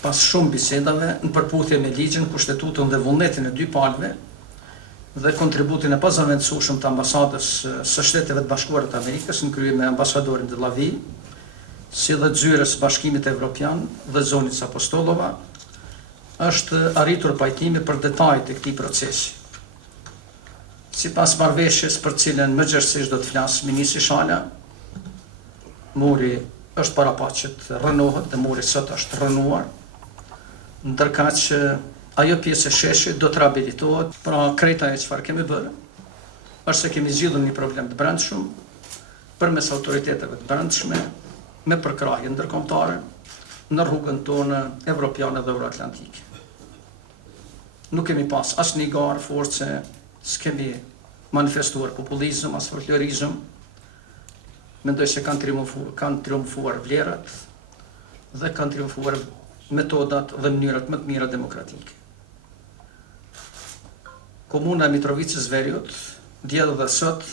pas shumë bisedave në përputhje me ligjin, kushtetutën dhe vullnetin e dy palëve dhe kontributin e pazavendësueshëm të ambasadës së Shteteve të Bashkuara të Amerikës në krye me ambasadorin de la Vie, si dhe zyres Bashkimit Evropian dhe zonës Apostolova, është arritur pajtimi për detajet e këtij procesi. Sipas marrëveshjes për cilën mëngjesisht do të flas ministri Shala, muri është parapaqet rënohet dhe muri sot është rënuar, ndërkaq që ajo pjesë e sheshit do të rehabilitohet, pra krejt ajo çfarë kemi bërë, është se kemi zgjidhur një problem të brendshëm përmes autoriteteve të brendshme me përkrahje ndërkombëtare në rrugën tonë evropiane dhe euroatlantike. Nuk kemi pas asnjë garë force, s'kemi manifestuar populizëm, as folklorizëm. Mendoj se kanë triumfuar vlerat dhe kanë triumfuar metodat dhe mënyrat më të mira demokratike. Komuna e Mitrovicës-Veriut, dje dhe sot,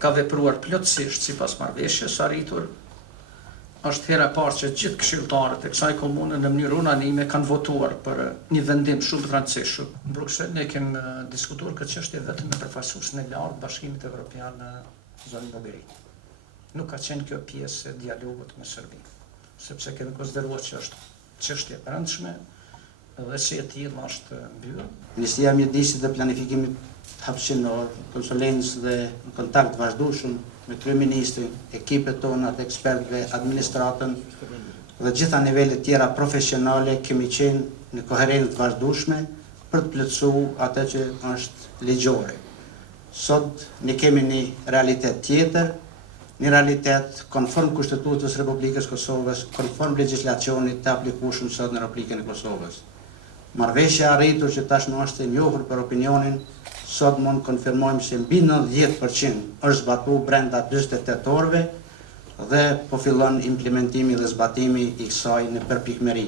ka vepruar plotësisht sipas marrëveshjes arritur. Është hera e parë që gjithë këshilltarët e kësaj komune në mënyrë unanime kanë votuar për një vendim shumë të rëndësishëm. Në Bruksel ne kemi diskutuar këtë çështje vetëm me përfaqësuesin e lartë Bashkimit Evropian në zonën Bollgëri. Nuk ka qenë kjo pjesë e dialogut me Serbinë, sepse kemi konsideruar që është çështje e rëndësishme dhe si e tillë është mbyllur. Ministria e Mjedisit dhe Planifikimit hapësinor, konsulencë dhe në kontakt vazhdueshëm me kryeministrin, ekipet tona të ekspertëve, administratën dhe gjitha nivelet tjera profesionale kemi qenë në koherencë të vazhdueshme për të plotësuar atë që është ligjore. Sot ne kemi një realitet tjetër, një realitet konform Kushtetutës Republikës Kosovës, konform legjislacionit të aplikueshëm sot në Republikën e Kosovës. Marrëveshja arritur që tashmë është e njohur për opinionin, sot mund konfirmojmë se mbi 90% është zbatuar brenda 48 orëve dhe po fillon implementimi dhe zbatimi i kësaj në përpikmëri.